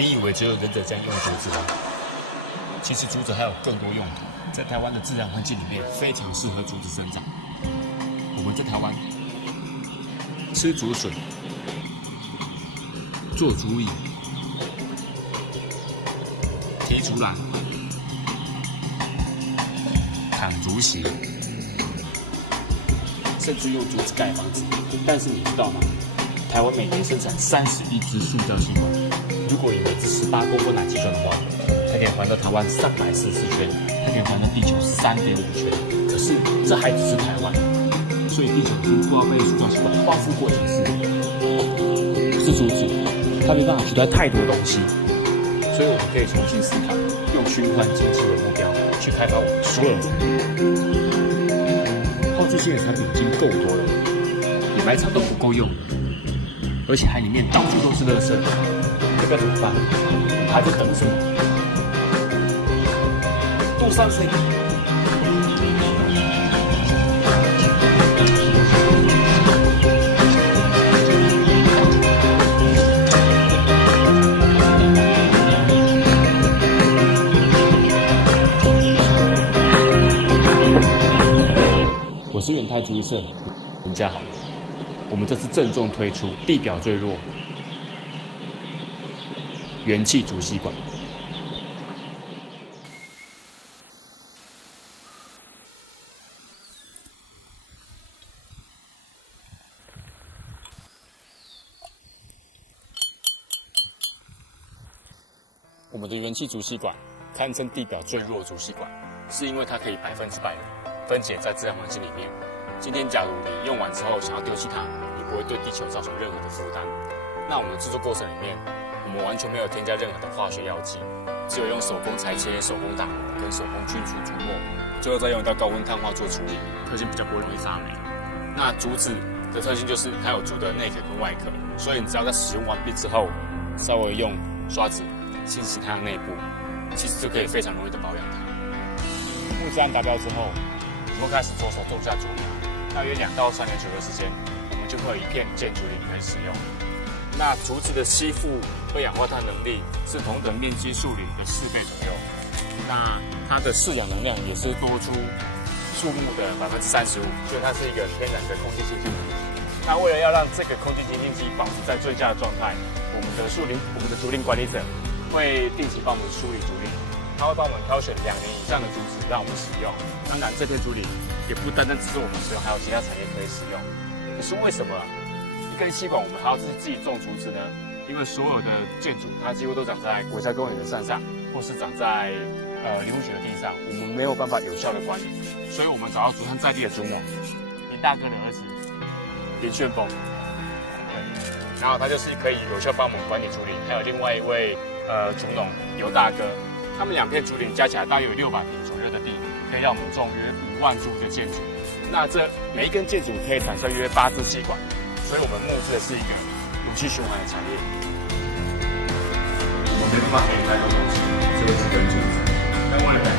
你以为只有忍者这样用竹子吗？其实竹子还有更多用途，在台湾的自然环境里面非常适合竹子生长。我们在台湾吃竹笋、做竹椅、提竹篮、躺竹席，甚至用竹子盖房子。但是你知道吗？台湾每年生产31只塑胶吸管，如果以每只18公分来计算的话，它可以环到台湾340圈，它可以环到地球3.5圈。可是这还只是台湾，所以地球足够被塑胶吸管丰富过几次。可是竹子，它没办法取代太多东西，所以我们可以重新思考，用循环经济的目标去开发我们所有的产业。后置性的产品已经够多了，连埋场都不够用，而且海里面到处都是垃圾，这该怎么办？还在等什么？杜山水。我是远泰竹艺社，大家好。我们这次郑重推出地表最弱元气竹吸管。我们的元气竹吸管堪称地表最弱竹吸管，是因为它可以100%分解在自然环境里面。今天假如你用完之后想要丢弃它，你不会对地球造成任何的负担。那我们的制作过程里面，我们完全没有添加任何的化学药剂，只有用手工裁切、手工打磨跟手工均除竹末，最后再用到高温碳化做处理，特性比较不容易发霉。那竹子的特性就是它有竹的内壳跟外壳，所以你只要在使用完毕之后，稍微用刷子清洗它的内部，其实就可以非常容易的保养它。木质安达标之后，我们开始着手种下竹苗，大约2到3年左右的时间，我们就会有一片建竹林可以使用。那竹子的吸附二氧化碳能力是同等面积树林的4倍左右，那它的饲养能量也是多出树木的35%，所以它是一个天然的空气清净机。那为了要让这个空气清净机保持在最佳的状态，我们的竹林管理者会定期帮我们梳理竹林。他会帮我们挑选2年以上的竹子让我们使用。当然，这片竹林也不单单只是我们使用，还有其他产业可以使用。可是为什么一根吸管我们还要自己种竹子呢？因为所有的建筑它几乎都长在国家公园的山上，或是长在林务局的地上，我们没有办法有效的管理。所以我们找到竹山在地的竹某林大哥的儿子林旋风，然后他就是可以有效帮我们管理竹林。还有另外一位竹农尤大哥。他们2片竹林加起来大约有600平左右的地，可以让我们种约5万株的建筑。那这每一根建筑可以产生约8支吸管，所以我们木质的是一个有机循环的产业。我们没办法给你太多东西，只有几根竹子，但为了